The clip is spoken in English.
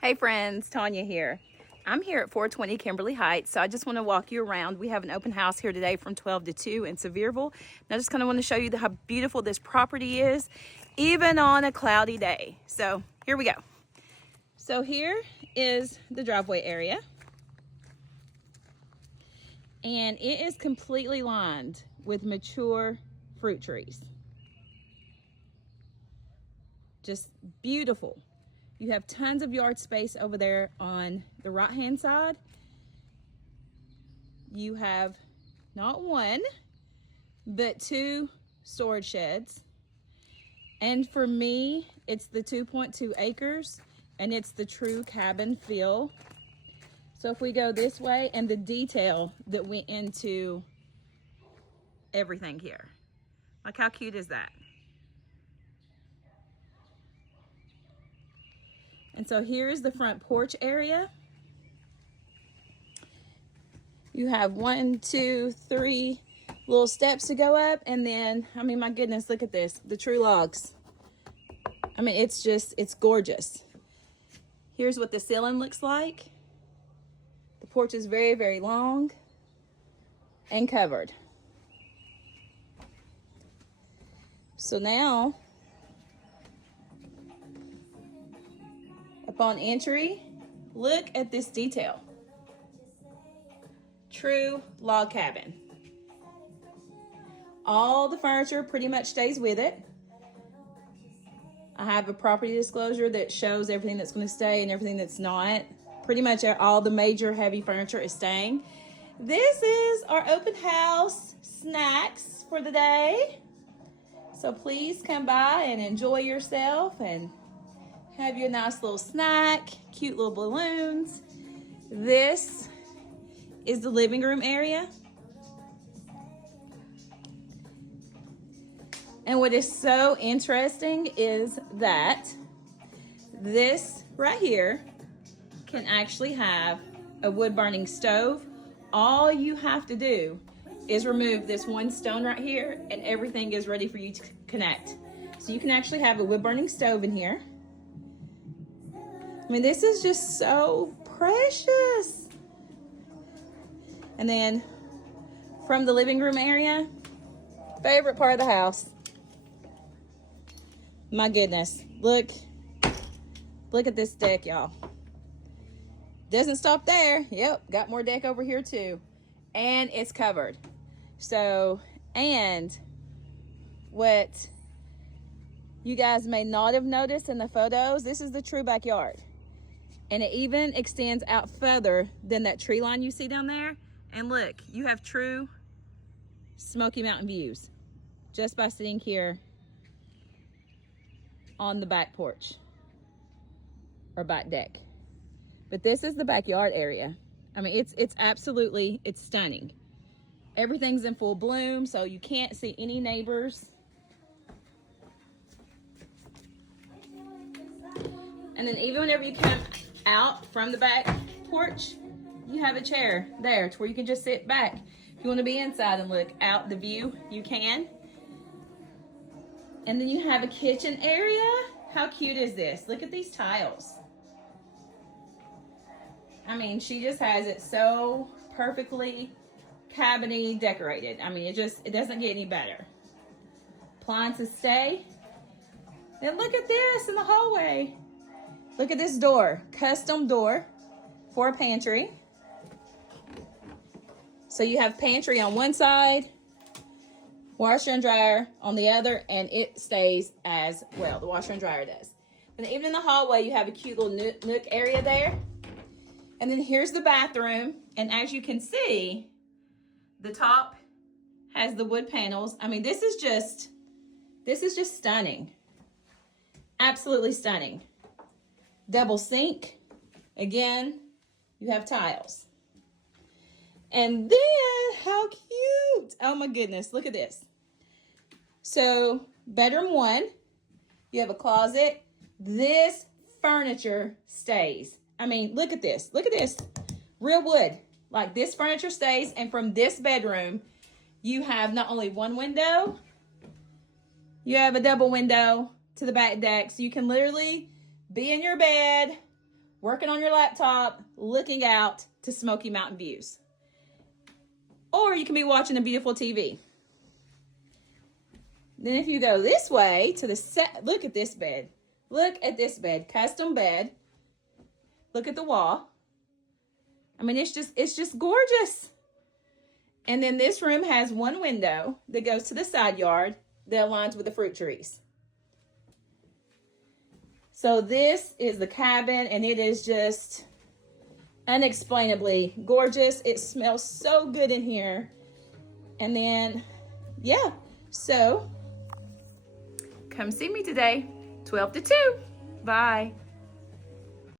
Hey friends, Tanya here. I'm here at 420 Kimberly Heights, so I just want to walk you around. We have an open house here today from 12 to 2 in Sevierville. And I just kind of want to show you how beautiful this property is, even on a cloudy day. So here we go. So here is the driveway area. And it is completely lined with mature fruit trees. Just beautiful. You have tons of yard space over there on the right-hand side. You have not one, but two storage sheds. And for me, it's the 2.2 acres, and it's the true cabin feel. So if we go this way, and the detail that went into everything here. Like, how cute is that? And so here's the front porch area. You have 1, 2, 3 little steps to go up. And then, I mean, my goodness, look at this. The true logs. I mean, it's gorgeous. Here's what the ceiling looks like. The porch is very, very long and covered. So now, upon entry, look at this detail. True log cabin. All the furniture pretty much stays with it. I have a property disclosure that shows everything that's going to stay and everything that's not. Pretty much all the major heavy furniture is staying. This is our open house snacks for the day. So please come by and enjoy yourself and have you a nice little snack, cute little balloons. This is the living room area. And what is so interesting is that this right here can actually have a wood burning stove. All you have to do is remove this one stone right here and everything is ready for you to connect. So you can actually have a wood burning stove in here. I mean, this is just so precious. And then from the living room area, favorite part of the house. My goodness, look at this deck, y'all. Doesn't stop there. Yep, got more deck over here too. And it's covered. So, and what you guys may not have noticed in the photos, this is the true backyard. And it even extends out further than that tree line you see down there. And look, you have true Smoky Mountain views just by sitting here on the back porch or back deck. But this is the backyard area. I mean, it's absolutely, it's stunning. Everything's in full bloom, so you can't see any neighbors. And then even whenever you come out from the back porch, you have a chair there to where you can just sit back. If you want to be inside and look out the view, you can. And then you have a kitchen area. How cute is this? Look at these tiles. I mean, she just has it so perfectly cabinet decorated. I mean, it doesn't get any better. Appliances stay. Then look at this in the hallway. Look at this door, custom door for a pantry. So you have pantry on one side, washer and dryer on the other, and it stays as well. The washer and dryer does. And even in the hallway, you have a cute little nook area there. And then here's the bathroom. And as you can see, the top has the wood panels. I mean, this is just stunning. Absolutely stunning. Double sink. Again, you have tiles. And then, how cute. Oh my goodness, look at this. So, bedroom 1, you have a closet. This furniture stays. I mean, look at this. Look at this. Real wood. Like, this furniture stays. And from this bedroom, you have not only one window, you have a double window to the back deck. So you can literally be in your bed, working on your laptop, looking out to Smoky Mountain views. Or you can be watching a beautiful TV. Then if you go this way to the set, look at this bed. Look at this bed, custom bed. Look at the wall. I mean, it's just gorgeous. And then this room has one window that goes to the side yard that aligns with the fruit trees. So this is the cabin, and it is just unexplainably gorgeous. It smells so good in here. And then, yeah, so come see me today, 12 to 2. Bye.